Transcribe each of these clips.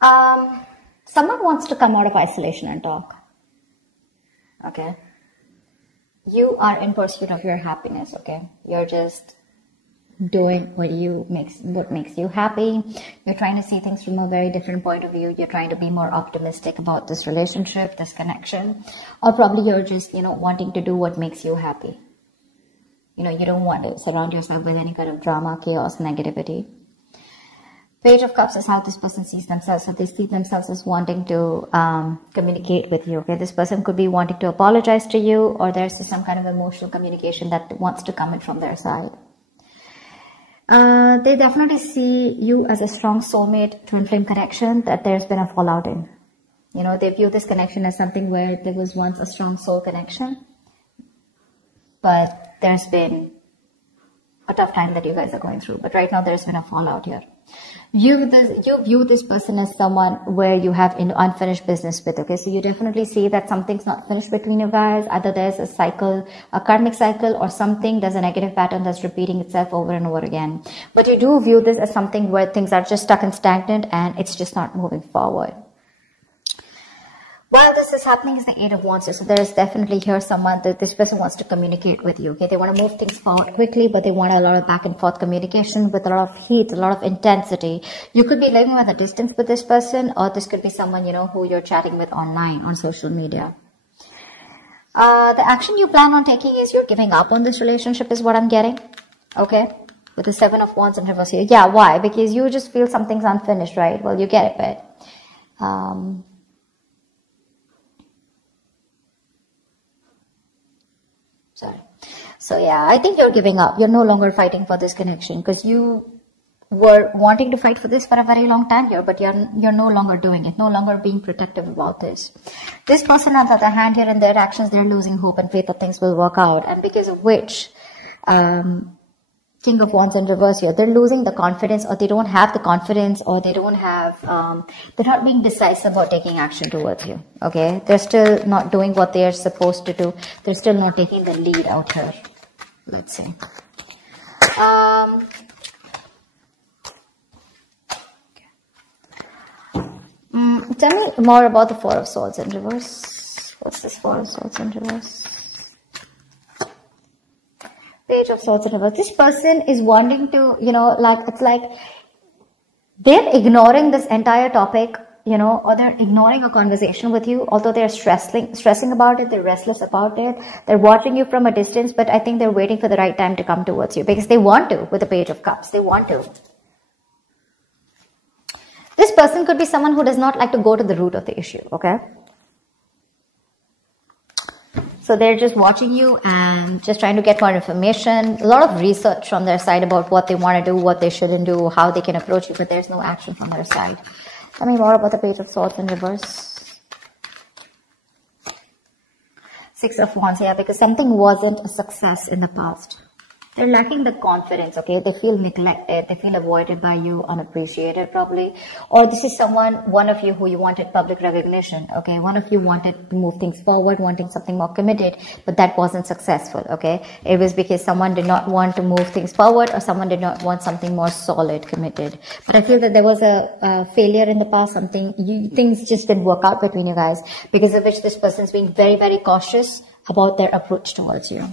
Someone wants to come out of isolation and talk. Okay. You are in pursuit of your happiness. Okay. You're just doing what makes you happy. You're trying to see things from a very different point of view. You're trying to be more optimistic about this relationship, this connection, or probably you're just, wanting to do what makes you happy. You don't want to surround yourself with any kind of drama, chaos, negativity. Page of Cups is how this person sees themselves. So they see themselves as wanting to communicate with you. Okay, this person could be wanting to apologize to you, or there's some kind of emotional communication that wants to come in from their side. They definitely see you as a strong soulmate, twin flame connection that there's been a fallout in. They view this connection as something where there was once a strong soul connection, but there's been a tough time that you guys are going through. But right now there's been a fallout here. You view this person as someone where you have unfinished business with. Okay, so you definitely see that something's not finished between you guys. Either there's a cycle, a karmic cycle, or there's a negative pattern that's repeating itself over and over again. But you do view this as something where things are just stuck and stagnant and it's just not moving forward. While this is happening is the Eight of Wands. So there is definitely here someone that this person wants to communicate with you. Okay, they want to move things forward quickly, but they want a lot of back and forth communication with a lot of heat, a lot of intensity. You could be living at a distance with this person, or this could be someone, who you're chatting with online on social media. The action you plan on taking is you're giving up on this relationship is what I'm getting. Okay, with the Seven of Wands in reverse here. Yeah, why? Because you just feel something's unfinished, right? Well, you get it, but sorry. So yeah, I think you're giving up. You're no longer fighting for this connection because you were wanting to fight for this for a very long time here, but you're no longer doing it, no longer being protective about this. This person, on the other hand, here in their actions, they're losing hope and faith that things will work out, and because of which, King of Wands in reverse here, they're losing the confidence, or they don't have the confidence, or they don't have, they're not being decisive about taking action towards you. Okay, they're still not doing what they are supposed to do. They're still not taking the lead out here. Let's see. Tell me more about the Four of Swords in reverse. What's this Four of Swords in reverse? Page of Swords in reverse. This person is wanting to, it's like they're ignoring this entire topic, or they're ignoring a conversation with you, although they're stressing about it, they're restless about it, they're watching you from a distance, but I think they're waiting for the right time to come towards you because they want to with the Page of Cups. They want to. This person could be someone who does not like to go to the root of the issue, okay? So they're just watching you and just trying to get more information, a lot of research from their side about what they want to do, what they shouldn't do, how they can approach you, but there's no action from their side. Tell me more about the Page of Swords in reverse. Six of Wands, yeah, because something wasn't a success in the past. They're lacking the confidence, okay? They feel neglected. They feel avoided by you, unappreciated probably. Or this is one of you who you wanted public recognition, okay? One of you wanted to move things forward, wanting something more committed, but that wasn't successful, okay? It was because someone did not want to move things forward, or someone did not want something more solid, committed. But I feel that there was a failure in the past, things just didn't work out between you guys, because of which this person is being very, very cautious about their approach towards you.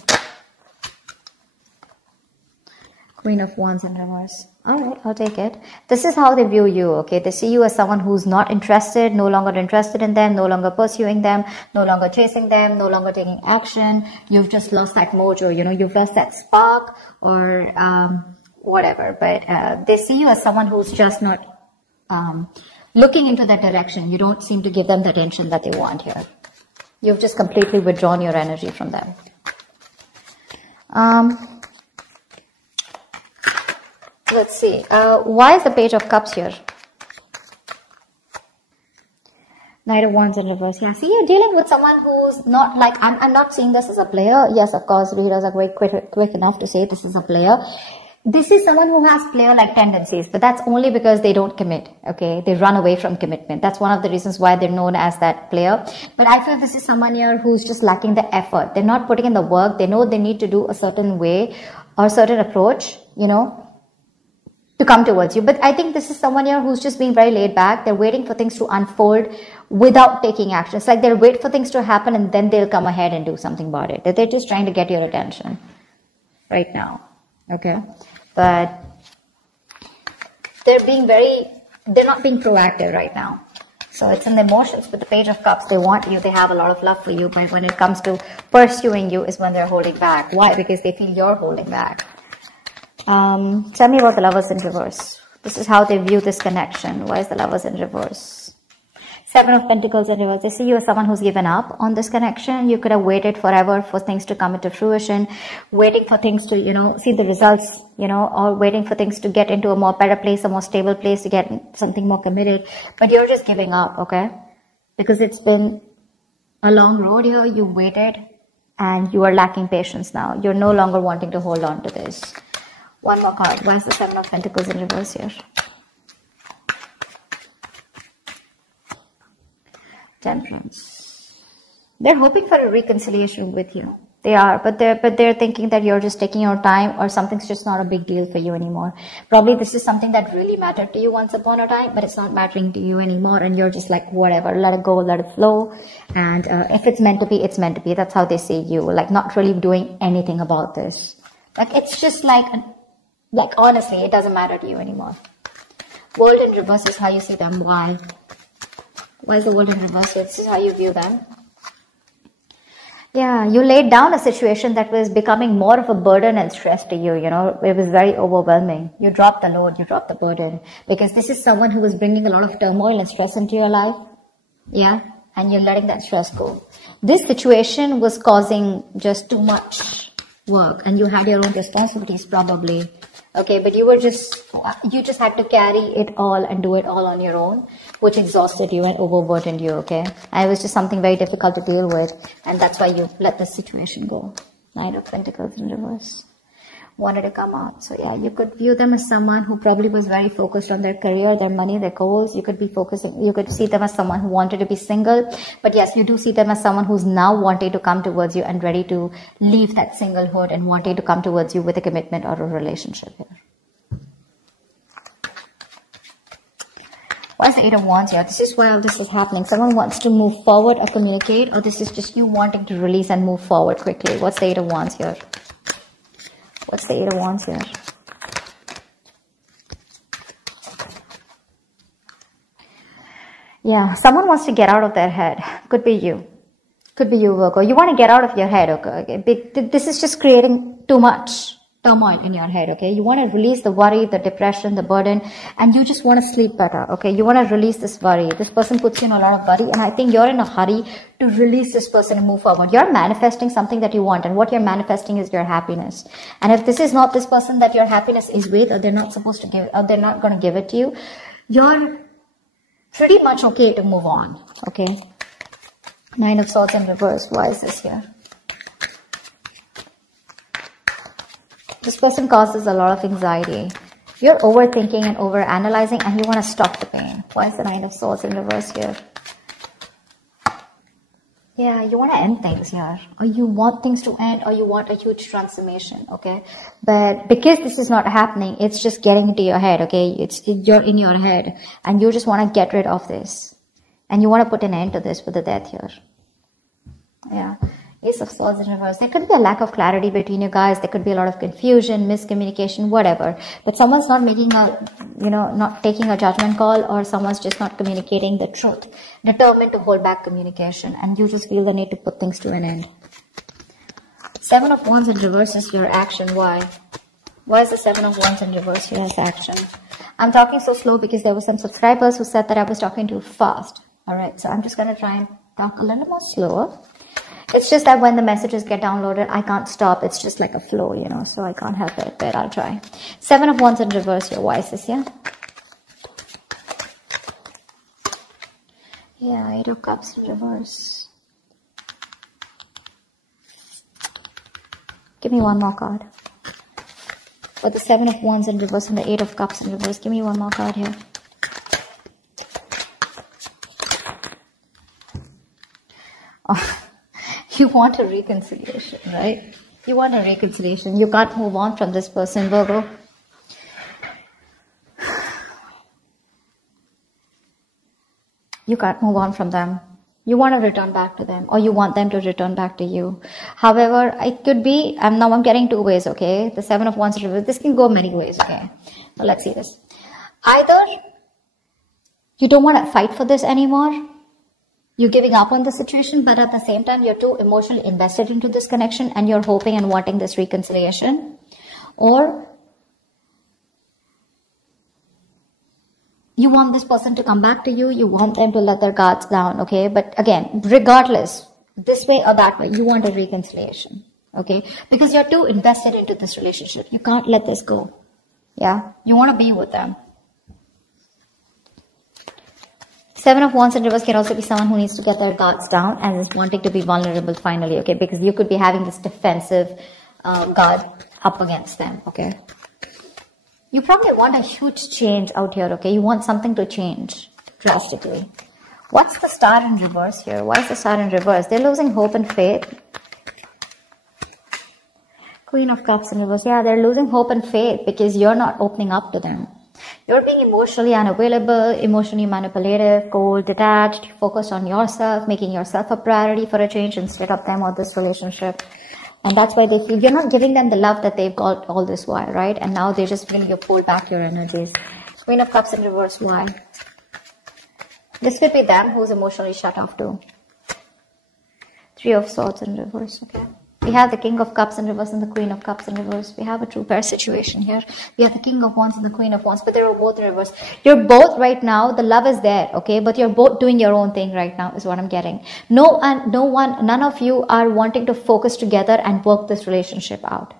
Queen of Wands in reverse. All right, I'll take it. This is how they view you, okay? They see you as someone who's not interested, no longer interested in them, no longer pursuing them, no longer chasing them, no longer taking action. You've just lost that mojo, you've lost that spark or whatever. But they see you as someone who's just not looking into that direction. You don't seem to give them the attention that they want here. You've just completely withdrawn your energy from them. Let's see. Why is the Page of Cups here? Knight of Wands in reverse. Yeah, see, you're dealing with someone who's not like, I'm not seeing this as a player. Yes, of course, readers are quick enough to say this is a player. This is someone who has player-like tendencies, but that's only because they don't commit, okay? They run away from commitment. That's one of the reasons why they're known as that player. But I feel this is someone here who's just lacking the effort. They're not putting in the work. They know they need to do a certain way or a certain approach, to come towards you. But I think this is someone here who's just being very laid back. They're waiting for things to unfold without taking action. It's like they'll wait for things to happen and then they'll come ahead and do something about it. They're just trying to get your attention right now. Okay. But they're not being proactive right now. So it's in the emotions. With the Page of Cups, they want you, they have a lot of love for you, but when it comes to pursuing you is when they're holding back. Why? Because they feel you're holding back. Tell me about the Lovers in reverse. This is how they view this connection. Why is the Lovers in reverse? Seven of Pentacles in reverse. They see you as someone who's given up on this connection. You could have waited forever for things to come into fruition, waiting for things to, see the results, or waiting for things to get into a more better place, a more stable place, to get something more committed. But you're just giving up, okay? Because it's been a long road here. You waited and you are lacking patience now. You're no longer wanting to hold on to this. One more card. Why is the Seven of Pentacles in reverse here? Temperance. They're hoping for a reconciliation with you. They are, but they're thinking that you're just taking your time, or something's just not a big deal for you anymore. Probably this is something that really mattered to you once upon a time, but it's not mattering to you anymore, and you're just like, whatever, let it go, let it flow. And if it's meant to be, it's meant to be. That's how they see you, like not really doing anything about this. Like it's just like honestly, it doesn't matter to you anymore. World in reverse is how you see them. Why? Why is the World in reverse? This is how you view them. Yeah, you laid down a situation that was becoming more of a burden and stress to you, It was very overwhelming. You dropped the load, you dropped the burden. Because this is someone who was bringing a lot of turmoil and stress into your life. Yeah, and you're letting that stress go. This situation was causing just too much work, and you had your own responsibilities probably. Okay, but you just had to carry it all and do it all on your own, which exhausted you and overburdened you, okay? And it was just something very difficult to deal with, and that's why you let the situation go. Knight of Pentacles in reverse. Wanted to come out. So yeah, you could view them as someone who probably was very focused on their career, their money, their goals. You could see them as someone who wanted to be single. But yes, you do see them as someone who's now wanting to come towards you and ready to leave that singlehood and wanting to come towards you with a commitment or a relationship here. Why is the Eight of Wands here? This is why all this is happening. Someone wants to move forward or communicate, or this is just you wanting to release and move forward quickly. What's the Eight of Wands here? What's the Eight of Wands here? Yeah, someone wants to get out of their head. Could be you. Could be you, Virgo. You want to get out of your head, okay? This is just creating too much turmoil in your head, okay? You want to release the worry, the depression, the burden, and you just want to sleep better, okay? You want to release this worry. This person puts you in a lot of worry, and I think you're in a hurry to release this person and move forward. You're manifesting something that you want, and what you're manifesting is your happiness. And if this is not this person that your happiness is with, or they're not supposed to give, or they're not going to give it to you, you're pretty much okay to move on, okay? Nine of Swords in reverse. Why is this here? This person causes a lot of anxiety. You're overthinking and overanalyzing, and you want to stop the pain. Why is the Nine of Swords in reverse here? Yeah, you want to end things here. Or you want things to end, or you want a huge transformation, okay? But because this is not happening, it's just getting into your head, okay? You're in your head, and you just want to get rid of this. And you want to put an end to this with the Death here. Yeah. Ace of Swords in reverse. There could be a lack of clarity between you guys. There could be a lot of confusion, miscommunication, whatever. But someone's not making not taking a judgment call, or someone's just not communicating the truth. Determined to hold back communication, and you just feel the need to put things to an end. Seven of Wands in reverse is your action. Why? Why is the Seven of Wands in reverse here as action? I'm talking so slow because there were some subscribers who said that I was talking too fast. Alright, so I'm just going to try and talk a little more slower. It's just that when the messages get downloaded, I can't stop. It's just like a flow, so I can't help it, but I'll try. Seven of Wands in reverse here. Why is this here? Yeah, Eight of Cups in reverse. Give me one more card. For the Seven of Wands in reverse and the Eight of Cups in reverse, give me one more card here. Oh. You want a reconciliation, right? You want a reconciliation. You can't move on from this person, Virgo. You can't move on from them. You want to return back to them, or you want them to return back to you. However, it could be, I'm getting two ways, okay? The Seven of Wands reverse. This can go many ways, okay? So let's see this. Either you don't want to fight for this anymore. You're giving up on the situation, but at the same time, you're too emotionally invested into this connection and you're hoping and wanting this reconciliation. Or you want this person to come back to you. You want them to let their guards down, okay? But again, regardless, this way or that way, you want a reconciliation, okay? Because you're too invested into this relationship. You can't let this go, yeah? You want to be with them. Seven of Wands in reverse can also be someone who needs to get their guards down and is wanting to be vulnerable finally, okay? Because you could be having this defensive guard up against them, okay? You probably want a huge change out here, okay? You want something to change drastically. What's the Star in reverse here? Why is the Star in reverse? They're losing hope and faith. Queen of Cups in reverse. Yeah, they're losing hope and faith because you're not opening up to them. You're being emotionally unavailable, emotionally manipulative, cold, detached, focused on yourself, making yourself a priority for a change instead of them or this relationship. And that's why they feel you're not giving them the love that they've got all this while, right? And now they're just feeling you pull back your energies. Queen of Cups in reverse, why? This could be them who's emotionally shut off too. Three of Swords in reverse, okay? We have the King of Cups in reverse and the Queen of Cups in reverse. We have a true pair situation here. We have the King of Wands and the Queen of Wands, but they're both in reverse. You're both right now, the love is there, okay? But you're both doing your own thing right now is what I'm getting. None of you are wanting to focus together and work this relationship out.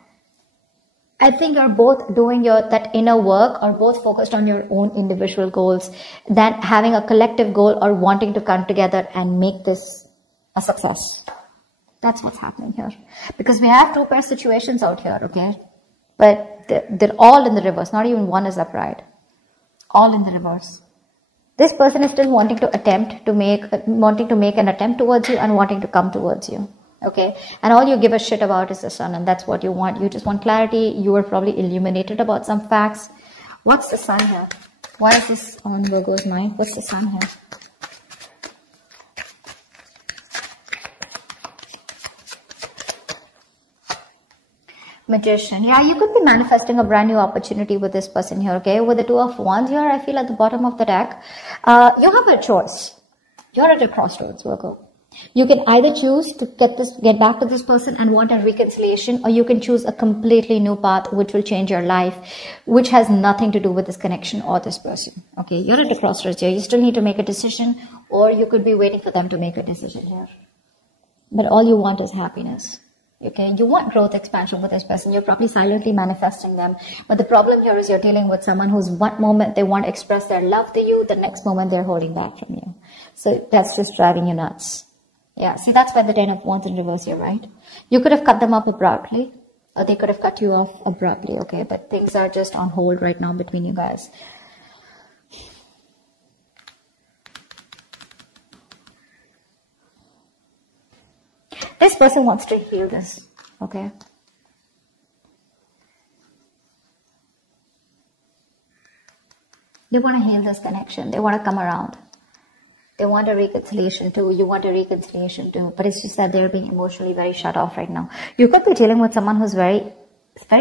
I think you're both doing that inner work or both focused on your own individual goals than having a collective goal or wanting to come together and make this a success. That's what's happening here. Because we have two pair situations out here, okay? But they're all in the reverse. Not even one is upright. All in the reverse. This person is still wanting to make an attempt towards you and wanting to come towards you. Okay? And all you give a shit about is the Sun, and that's what you want. You just want clarity. You are probably illuminated about some facts. What's the Sun here? Why is this on Virgo's mind? What's the Sun here? Magician. Yeah, you could be manifesting a brand new opportunity with this person here, okay? With the Two of Wands here, I feel at the bottom of the deck, you have a choice. You're at a crossroads, Virgo. You can either choose to get back to this person and want a reconciliation, or you can choose a completely new path which will change your life, which has nothing to do with this connection or this person. Okay, you're at a crossroads here. You still need to make a decision, or you could be waiting for them to make a decision here. But all you want is happiness. Okay, you want growth, expansion with this person. You're probably silently manifesting them. But the problem here is you're dealing with someone who's one moment they want to express their love to you, the next moment they're holding back from you. So that's just driving you nuts. Yeah, see, that's why the Ten of Wands in reverse here, right? You could have cut them up abruptly, or they could have cut you off abruptly, okay? But things are just on hold right now between you guys. This person wants to heal this, okay? They want to heal this connection. They want to come around. They want a reconciliation too. You want a reconciliation too. But it's just that they're being emotionally very shut off right now. You could be dealing with someone who's very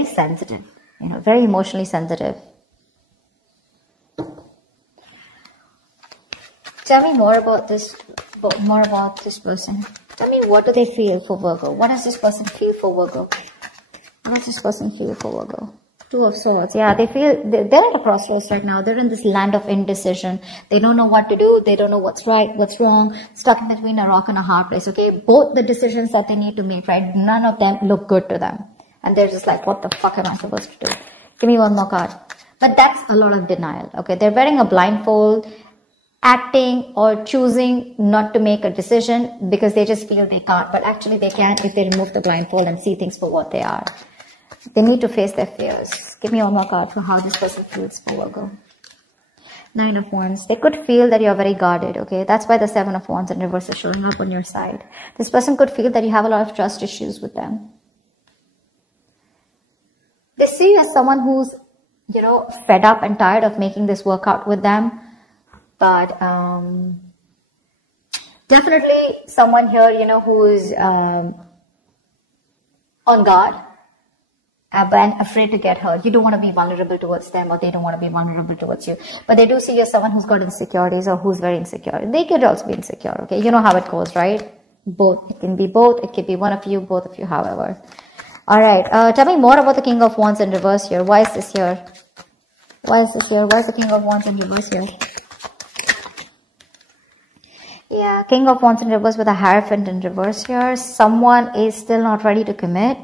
sensitive, you know, very emotionally sensitive. Tell me more about this person. Tell me, what do they feel for Virgo? What does this person feel for Virgo? What does this person feel for Virgo? Two of Swords. Yeah, they feel they're at a crossroads right now. They're in this land of indecision. They don't know what to do. They don't know what's right, what's wrong. Stuck in between a rock and a hard place. Okay, both the decisions that they need to make, right? None of them look good to them, and they're just like, what the fuck am I supposed to do? Give me one more card. But that's a lot of denial. Okay, they're wearing a blindfold, acting or choosing not to make a decision because they just feel they can't. But actually they can if they remove the blindfold and see things for what they are. They need to face their fears. Give me one more card for how this person feels for Virgo. Nine of Wands. They could feel that you're very guarded, okay? That's why the Seven of Wands in reverse is showing up on your side. This person could feel that you have a lot of trust issues with them. They see you as someone who's, you know, fed up and tired of making this work out with them. But Definitely someone here, you know, who is on guard, but afraid to get hurt. You don't want to be vulnerable towards them, or they don't want to be vulnerable towards you. But they do see you as someone who's got insecurities or who's very insecure. They could also be insecure, okay? You know how it goes, right? Both. It can be both. It could be one of you, both of you, however. All right. Tell me more about the King of Wands in reverse here. Why is this here? Why is this here? Why is the King of Wands in reverse here? Yeah, King of Wands in reverse with a Hierophant in reverse here. Someone is still not ready to commit.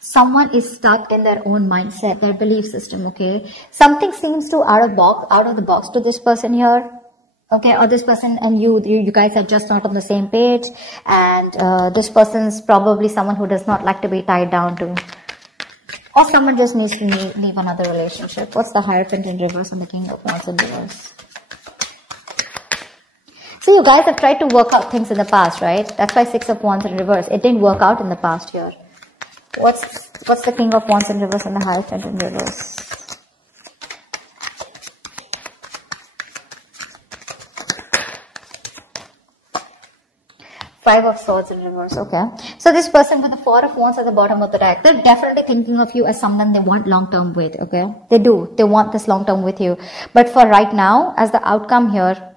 Someone is stuck in their own mindset, their belief system, okay? Something seems to out of the box to this person here, okay? Or this person and you guys are just not on the same page, and this person's probably someone who does not like to be tied down to, or someone just needs to leave another relationship. What's the Hierophant in reverse and the King of Wands in reverse? So you guys have tried to work out things in the past, right? That's why Six of Wands in reverse. It didn't work out in the past here. What's the King of Wands in reverse and the Hierophant in reverse? Five of Swords in reverse, okay. So this person with the Four of Wands at the bottom of the deck, they're definitely thinking of you as someone they want long-term with, okay. They do. They want this long-term with you. But for right now, as the outcome here,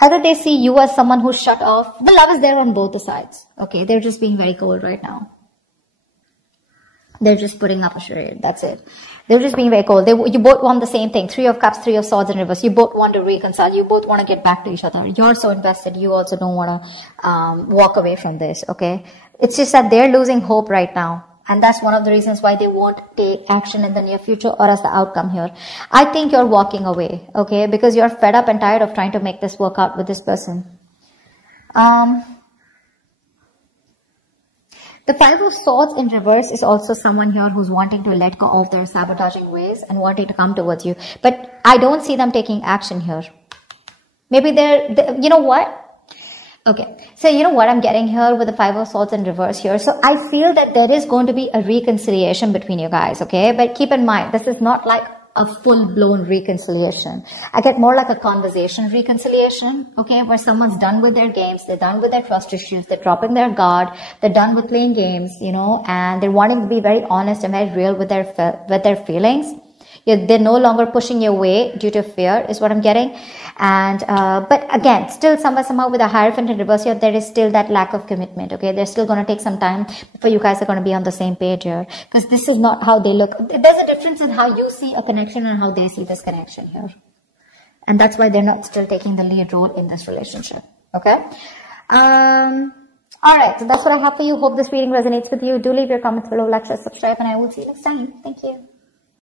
either they see you as someone who's shut off. The love is there on both the sides. Okay, they're just being very cold right now. They're just putting up a charade. That's it. They're just being very cold. You both want the same thing. Three of Cups, Three of Swords in reverse. You both want to reconcile. You both want to get back to each other. You're so invested. You also don't want to walk away from this. Okay, it's just that they're losing hope right now. And that's one of the reasons why they won't take action in the near future or as the outcome here. I think you're walking away, okay? Because you're fed up and tired of trying to make this work out with this person. The Five of Swords in reverse is also someone here who's wanting to let go of their sabotaging ways and wanting to come towards you. But I don't see them taking action here. Maybe you know what? Okay, so you know what I'm getting here with the Five of Swords in reverse here. So I feel that there is going to be a reconciliation between you guys, okay? But keep in mind, this is not like a full-blown reconciliation. I get more like a conversation reconciliation, okay? Where someone's done with their games, they're done with their trust issues, they're dropping their guard, they're done with playing games, you know, and they're wanting to be very honest and very real with their feelings. They're no longer pushing you away due to fear is what I'm getting. And but again, still somehow with a Hierophant in reverse here, there is still that lack of commitment, okay? They're still going to take some time before you guys are going to be on the same page here, because this is not how they look. There's a difference in how you see a connection and how they see this connection here. And that's why they're not still taking the lead role in this relationship, okay? All right, so that's what I have for you. Hope this reading resonates with you. Do leave your comments below, like, share, subscribe, and I will see you next time. Thank you.